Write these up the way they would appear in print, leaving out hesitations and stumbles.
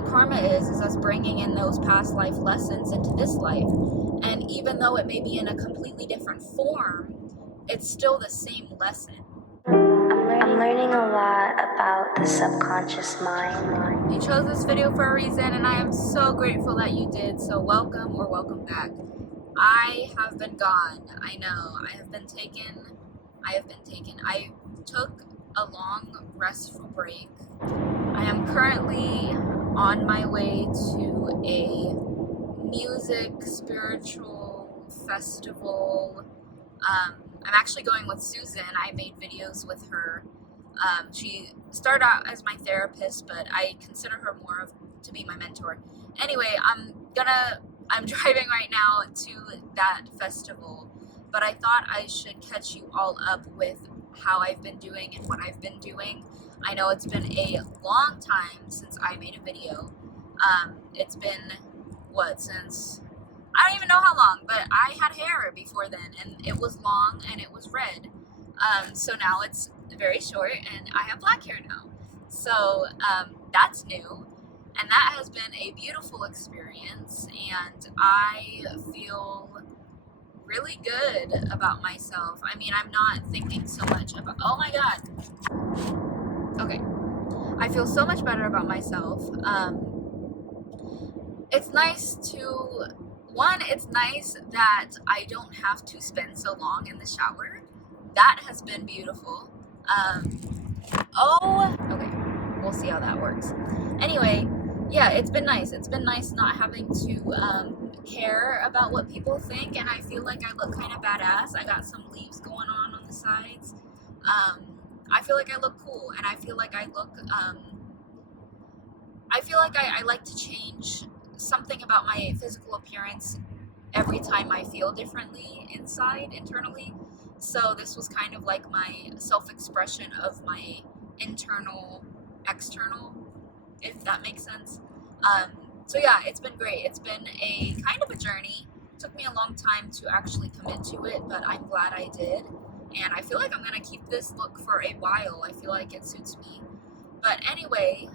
what karma is us bringing in those past life lessons into this life. And even though it may be in a completely different form, it's still the same lesson. I'm learning a lot about the subconscious mind. You chose this video for a reason, and I am so grateful that you did. So welcome or welcome back. I have been gone. I know. I took a long restful break. I am currently on my way to a music spiritual festival. I'm actually going with Susan. I made videos with her. She started out as my therapist, but I consider her more to be my mentor. Anyway, I'm driving right now to that festival, but I thought I should catch you all up with how I've been doing and what I've been doing. I know it's been a long time since I made a video. It's been, since, I don't even know how long, but I had hair before then, and it was long and it was red. So now it's very short and I have black hair now. So that's new, and that has been a beautiful experience, and I feel really good about myself. I mean, I'm not thinking so much about, oh my god. Okay. I feel so much better about myself. It's nice that I don't have to spend so long in the shower. That has been beautiful. Okay. We'll see how that works. Anyway, yeah, it's been nice. It's been nice not having to care about what people think, and I feel like I look kind of badass. I got some leaves going on the sides. I feel like I look cool, and I feel like I like to change something about my physical appearance every time I feel differently internally. So this was kind of like my self-expression of my internal, external, if that makes sense. So yeah, it's been great. It's been a kind of a journey. It took me a long time to actually commit to it, but I'm glad I did. And I feel like I'm going to keep this look for a while. I feel like it suits me. But anyway,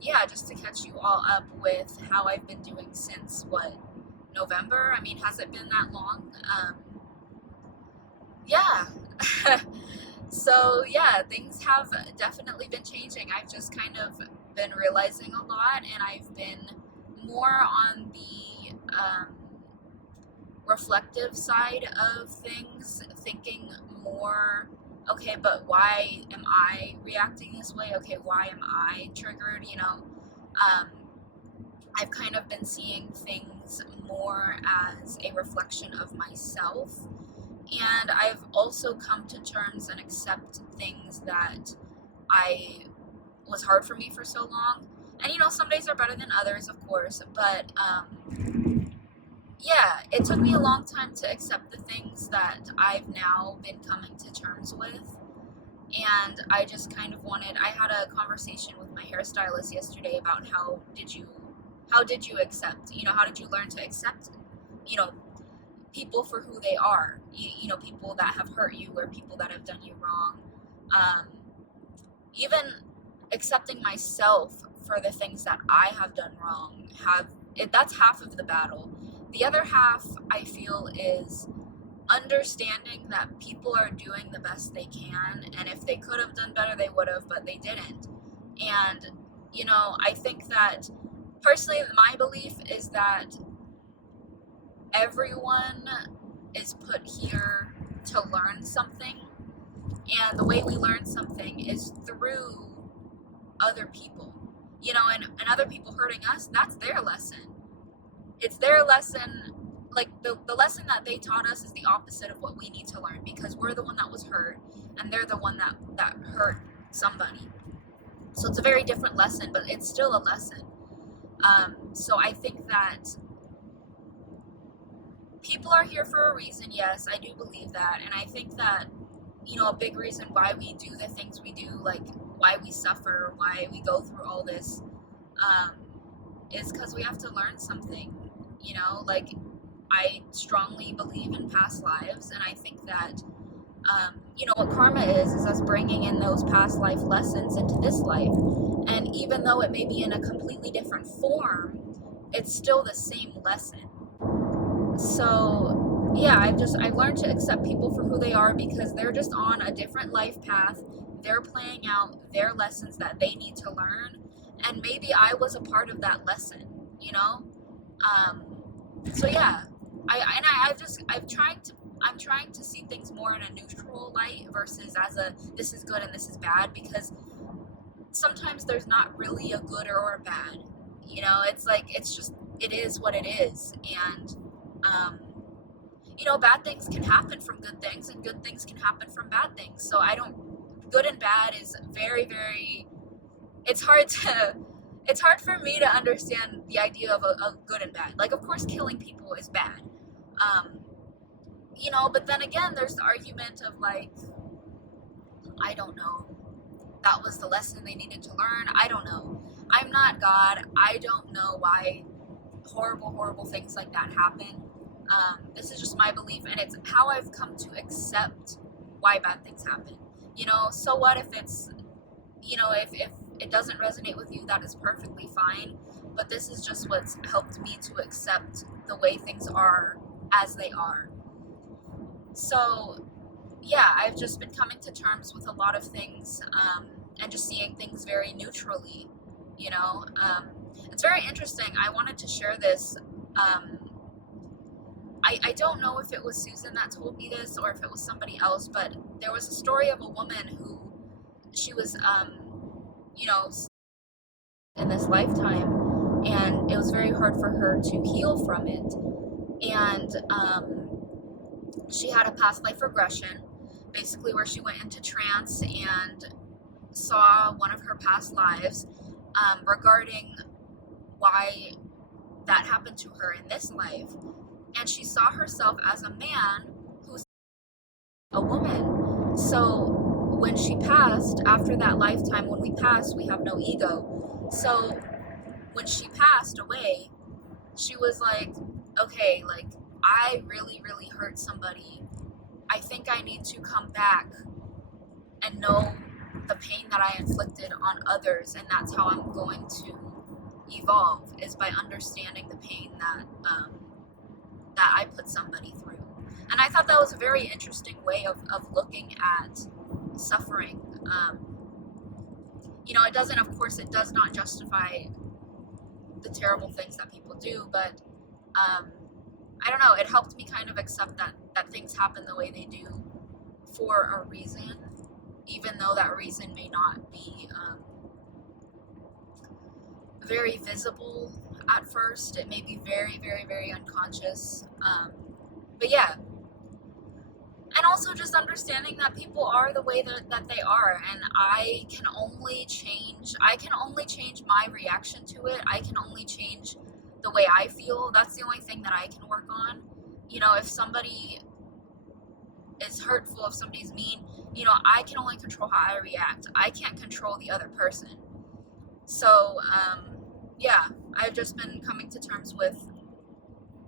yeah, just to catch you all up with how I've been doing since, November? I mean, has it been that long? Yeah. So yeah, things have definitely been changing. I've just kind of been realizing a lot, and I've been more on the reflective side of things, thinking more, okay, but why am I reacting this way? Okay, why am I triggered? I've kind of been seeing things more as a reflection of myself. And I've also come to terms and accept things that was hard for me for so long. And some days are better than others, of course, but yeah, it took me a long time to accept the things that I've now been coming to terms with. And I just kind of I had a conversation with my hairstylist yesterday about how did you accept, how did you learn to accept, people for who they are, people that have hurt you or people that have done you wrong. Even accepting myself for the things that I have done wrong, that's half of the battle. The other half, I feel, is understanding that people are doing the best they can, and if they could have done better, they would have, but they didn't. And, I think that, personally, my belief is that everyone is put here to learn something, and the way we learn something is through other people, and other people hurting us, that's their lesson. It's their lesson. Like the lesson that they taught us is the opposite of what we need to learn, because we're the one that was hurt and they're the one that hurt somebody. So it's a very different lesson, but it's still a lesson. So I think that people are here for a reason. Yes, I do believe that. And I think that, a big reason why we do the things we do, like why we suffer, why we go through all this, is because we have to learn something. Like, I strongly believe in past lives, and I think that, what karma is us bringing in those past life lessons into this life. And even though it may be in a completely different form, it's still the same lesson. So yeah, I've learned to accept people for who they are, because they're just on a different life path. They're playing out their lessons that they need to learn, and maybe I was a part of that lesson, you know. Um, so yeah, I'm trying to see things more in a neutral light versus as a this is good and this is bad, because sometimes there's not really a good or a bad. You know, it's like it is what it is, and um, bad things can happen from good things, and good things can happen from bad things. So I don't. Good and bad is very, very. It's hard to. It's hard for me to understand the idea of a good and bad. Like, of course, killing people is bad. Um, but then again, there's the argument of like, I don't know. That was the lesson they needed to learn. I don't know. I'm not God. I don't know why horrible, horrible things like that happen. This is just my belief, and it's how I've come to accept why bad things happen. So what if it's, if it doesn't resonate with you, that is perfectly fine. But this is just what's helped me to accept the way things are as they are. So, yeah, I've just been coming to terms with a lot of things, and just seeing things very neutrally. It's very interesting. I wanted to share this. I don't know if it was Susan that told me this or if it was somebody else, but there was a story of a woman who she was, in this lifetime, and it was very hard for her to heal from it. And she had a past life regression, basically, where she went into trance and saw one of her past lives, regarding why that happened to her in this life. And she saw herself as a man who's a woman. So when she passed, after that lifetime, when we pass, we have no ego. So when she passed away, she was like, okay, like, I really, really hurt somebody. I think I need to come back and know the pain that I inflicted on others, and that's how I'm going to evolve, is by understanding the pain that I put somebody through. And I thought that was a very interesting way of looking at suffering. It does not justify the terrible things that people do, but I don't know, it helped me kind of accept that things happen the way they do for a reason, even though that reason may not be very visible at first. It may be very, very, very unconscious. But yeah. And also just understanding that people are the way that they are, and I can only change my reaction to it. I can only change the way I feel. That's the only thing that I can work on. If somebody is hurtful, if somebody's mean, I can only control how I react. I can't control the other person. So, yeah, I've just been coming to terms with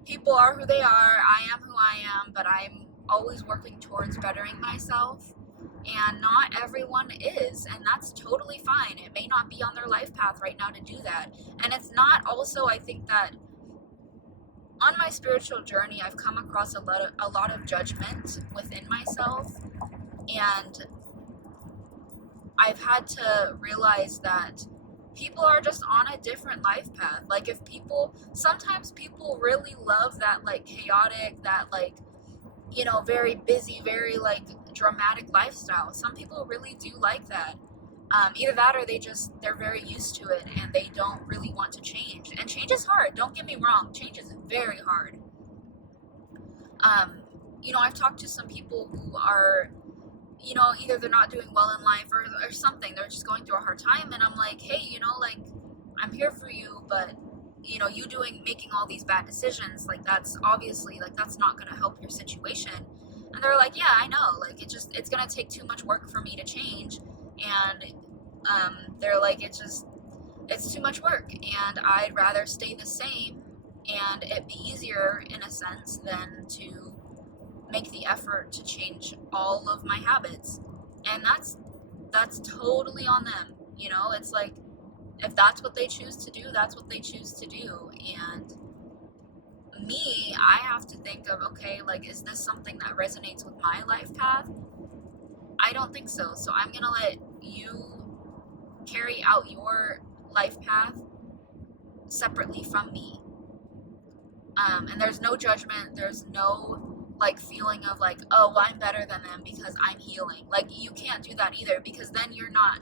people are who they are. I am who I am, but I'm always working towards bettering myself, and not everyone is, and that's totally fine. It may not be on their life path right now to do that, and it's not. Also, I think that on my spiritual journey, I've come across a lot of judgment within myself, and I've had to realize that people are just on a different life path. Like, sometimes people really love that, like, chaotic, that, like, very busy, very, like, dramatic lifestyle. Some people really do like that. Either that or they're very used to it and they don't really want to change. And change is hard. Don't get me wrong. Change is very hard. I've talked to some people who are, either they're not doing well in life or something. They're just going through a hard time. And I'm like, hey, like, I'm here for you, but making all these bad decisions, like, that's obviously, like, that's not going to help your situation. And they're like, yeah, I know, like, it's going to take too much work for me to change. And they're like, it's too much work, and I'd rather stay the same and it be easier in a sense than to make the effort to change all of my habits. And that's totally on them. It's like, If that's what they choose to do, that's what they choose to do. And me, I have to think of, okay, like, is this something that resonates with my life path? I don't think so. So I'm gonna let you carry out your life path separately from me. And there's no judgment. There's no like feeling of like, oh, well, I'm better than them because I'm healing. Like, you can't do that either, because then you're not,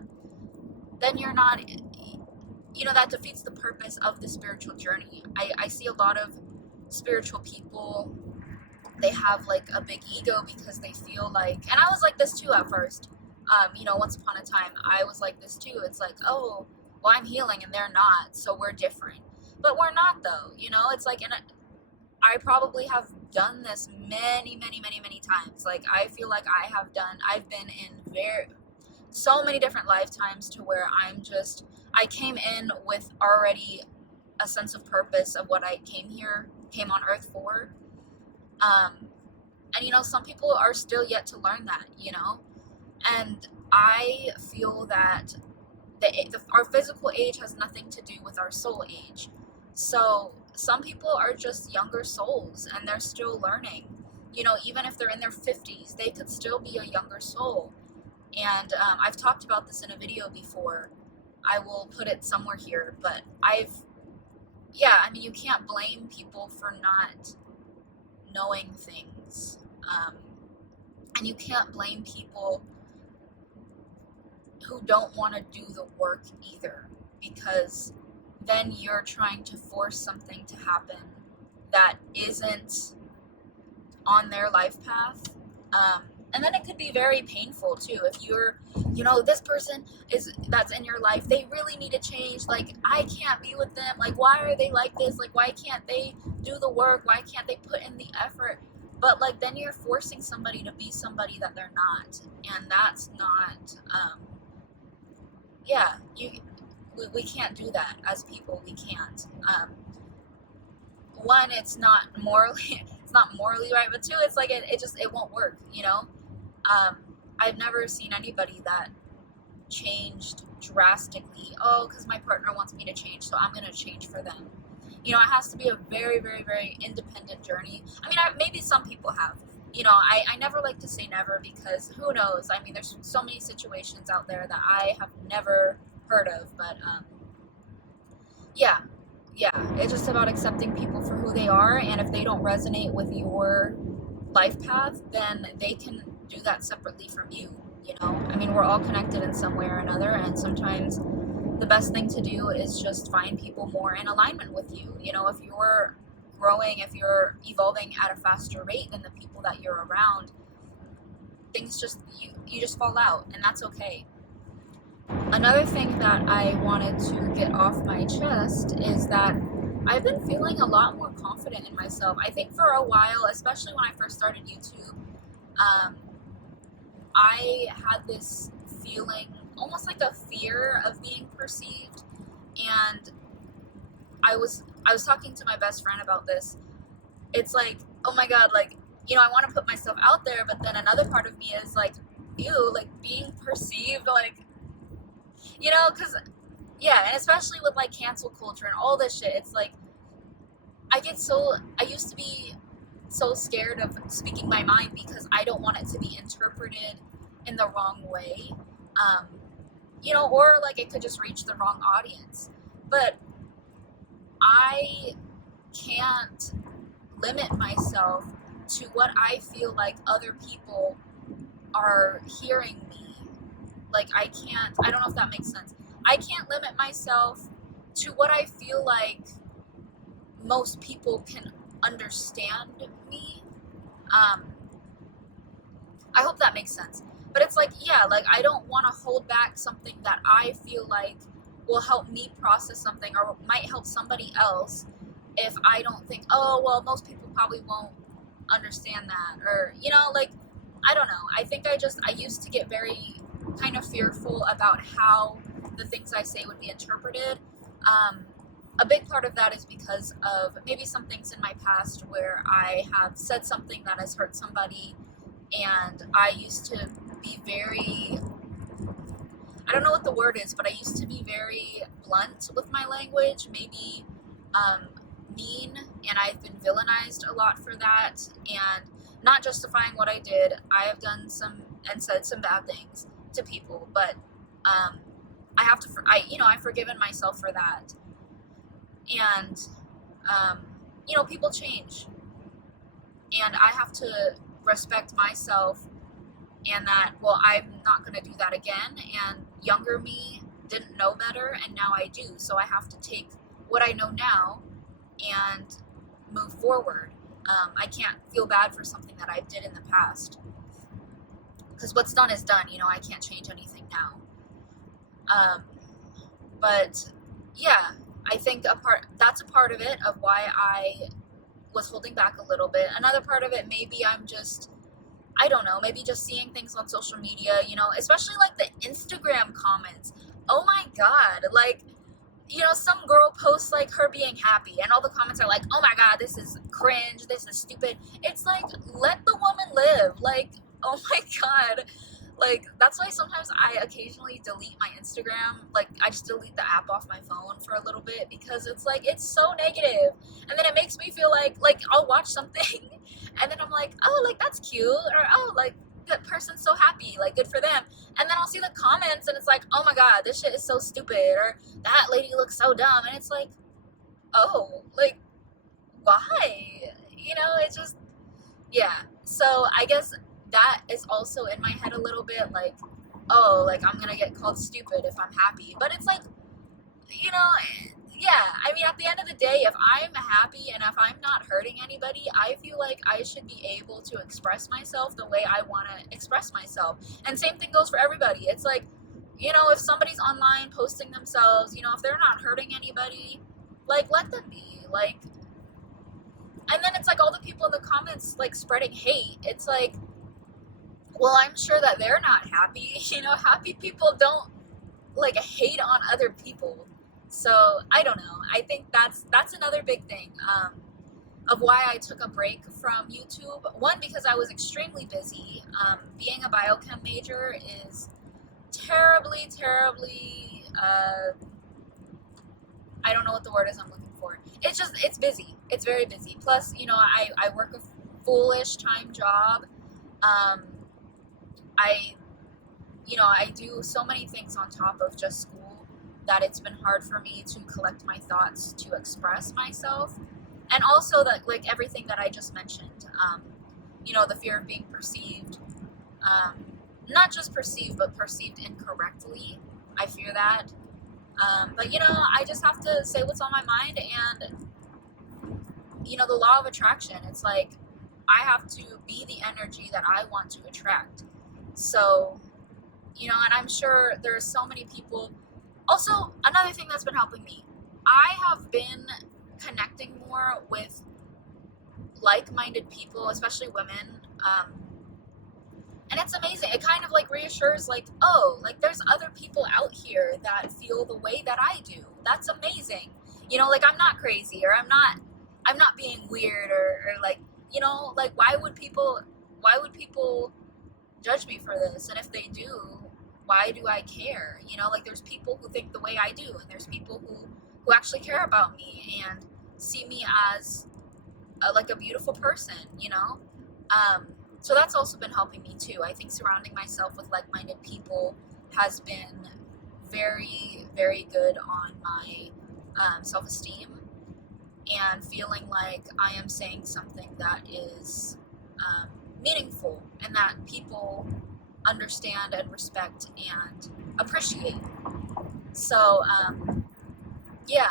that defeats the purpose of the spiritual journey. I see a lot of spiritual people, they have like a big ego because they feel like, and I was like this too at first. Once upon a time, I was like this too. It's like, oh, well, I'm healing and they're not, so we're different. But we're not, though. It's like, and I probably have done this many, many, many, many times. Like, I feel like I've been in so many different lifetimes to where I came in with already a sense of purpose of what I came on earth for. And some people are still yet to learn that, and I feel that our physical age has nothing to do with our soul age. So some people are just younger souls and they're still learning. Even if they're in their 50s, they could still be a younger soul. And I've talked about this in a video before. I will put it somewhere here, but you can't blame people for not knowing things. And you can't blame people who don't want to do the work either, because then you're trying to force something to happen that isn't on their life path. And then it could be very painful too. If you're, this person that's in your life, they really need to change. Like, I can't be with them. Like, why are they like this? Like, why can't they do the work? Why can't they put in the effort? But like, then you're forcing somebody to be somebody that they're not. And that's not, we can't do that as people. We can't. One, it's not morally right, but two, it's like it won't work. I've never seen anybody that changed drastically. Oh, because my partner wants me to change, so I'm gonna change for them. It has to be a very, very, very independent journey. I mean, maybe some people have. I never like to say never, because who knows? I mean, there's so many situations out there that I have never heard of, but it's just about accepting people for who they are, and if they don't resonate with your life path, then they can do that separately from you. I mean, we're all connected in some way or another, and sometimes the best thing to do is just find people more in alignment with you. If you're growing, if you're evolving at a faster rate than the people that you're around, things you just fall out, and that's okay. Another thing that I wanted to get off my chest is that I've been feeling a lot more confident in myself. I think for a while, especially when I first started YouTube, I had this feeling, almost like a fear of being perceived. And I was talking to my best friend about this. It's like, oh my God, like, I want to put myself out there, but then another part of me is like, ew, like being perceived, like, because, and especially with like cancel culture and all this shit, it's like, I used to be so scared of speaking my mind because I don't want it to be interpreted in the wrong way, or like it could just reach the wrong audience. But I can't limit myself to what I feel like other people are hearing me. Like, I don't know if that makes sense. I can't limit myself to what I feel like most people can understand me. I hope that makes sense. But it's like, like, I don't want to hold back something that I feel like will help me process something or might help somebody else, if I don't think, oh, well, most people probably won't understand that, or, like, I don't know. I think I used to get very kind of fearful about how the things I say would be interpreted. A big part of that is because of maybe some things in my past where I have said something that has hurt somebody, and I used to be very, I don't know what the word is, but I used to be very blunt with my language, maybe mean, and I've been villainized a lot for that, and not justifying what I did. I have done some and said some bad things to people, but I've forgiven myself for that. And people change, and I have to respect myself, and that, well, I'm not going to do that again, and younger me didn't know better, and now I do, so I have to take what I know now and move forward. I can't feel bad for something that I did in the past, because what's done is done. I can't change anything now. But yeah, I think that's a part of it, of why I was holding back a little bit. Another part of it, maybe I don't know, maybe just seeing things on social media, especially like the Instagram comments. Oh my God, like, some girl posts like her being happy, and all the comments are like, oh my God, this is cringe, this is stupid. It's like, let the woman live. Like, oh my God. Like, that's why sometimes I occasionally delete my Instagram. Like, I just delete the app off my phone for a little bit, because it's like, it's so negative. And then it makes me feel like I'll watch something and then I'm like, oh, like, that's cute. Or, oh, like, that person's so happy. Like, good for them. And then I'll see the comments and it's like, oh my God, this shit is so stupid. Or that lady looks so dumb. And it's like, oh, like, why? It's just, yeah. So I guess that is also in my head a little bit, like, oh, like, I'm gonna get called stupid if I'm happy. But it's like, yeah, I mean, at the end of the day, if I'm happy and if I'm not hurting anybody, I feel like I should be able to express myself the way I want to express myself. And same thing goes for everybody. It's like, if somebody's online posting themselves, if they're not hurting anybody, like, let them be. Like, and then it's like all the people in the comments, like, spreading hate. It's like, well, I'm sure that they're not happy. Happy people don't, like, hate on other people. So I don't know. I think that's another big thing of why I took a break from YouTube. One, because I was extremely busy. Being a biochem major is terribly, terribly, I don't know what the word is I'm looking for. It's busy. It's very busy. Plus, I work a foolish time job. I do so many things on top of just school that it's been hard for me to collect my thoughts, to express myself. And also that, like, everything that I just mentioned, the fear of being perceived, not just perceived, but perceived incorrectly. I fear that. But I just have to say what's on my mind, and, the law of attraction, it's like, I have to be the energy that I want to attract. So, and I'm sure there's so many people. Also, another thing that's been helping me, I have been connecting more with like-minded people, especially women, and it's amazing. It kind of, like, reassures, like, oh, like, there's other people out here that feel the way that I do. That's amazing. Like, I'm not crazy, or I'm not being weird, or like, like, why would people judge me for this? And if they do, why do I care? Like, there's people who think the way I do, and there's people who actually care about me and see me as a beautiful person, so that's also been helping me too. I think surrounding myself with like-minded people has been very, very good on my self-esteem, and feeling like I am saying something that is meaningful, and that people understand and respect and appreciate. So, yeah,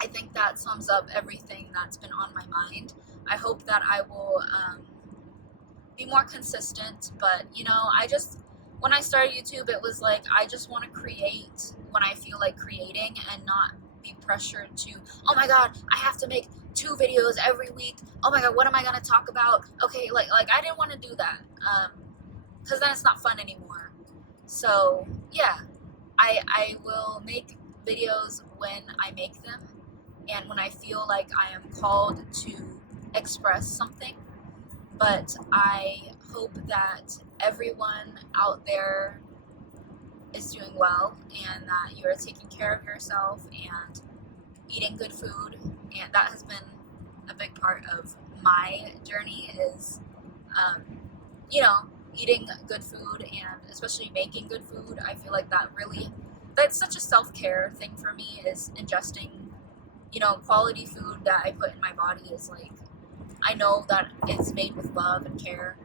I think that sums up everything that's been on my mind. I hope that I will be more consistent, but, when I started YouTube, it was like, I just want to create when I feel like creating, and not be pressured to, oh my God, I have to make 2 videos every week. Oh my God, what am I going to talk about? Okay, like I didn't want to do that, because then it's not fun anymore. So, yeah, I will make videos when I make them, and when I feel like I am called to express something. But I hope that everyone out there is doing well and that you're taking care of yourself and eating good food. And that has been a big part of my journey is, you know, eating good food and especially making good food. I feel like that's such a self-care thing for me, is ingesting, quality food that I put in my body. Is like, I know that it's made with love and care,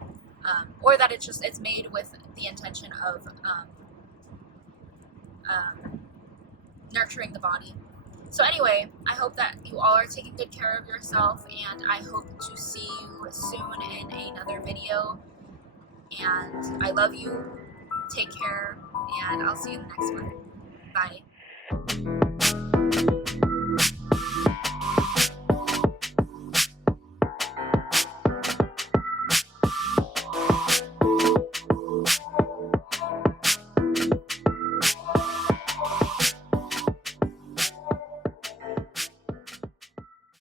or that it's made with the intention of nurturing the body. So anyway, I hope that you all are taking good care of yourself, and I hope to see you soon in another video. And I love you. Take care, and I'll see you in the next one. Bye.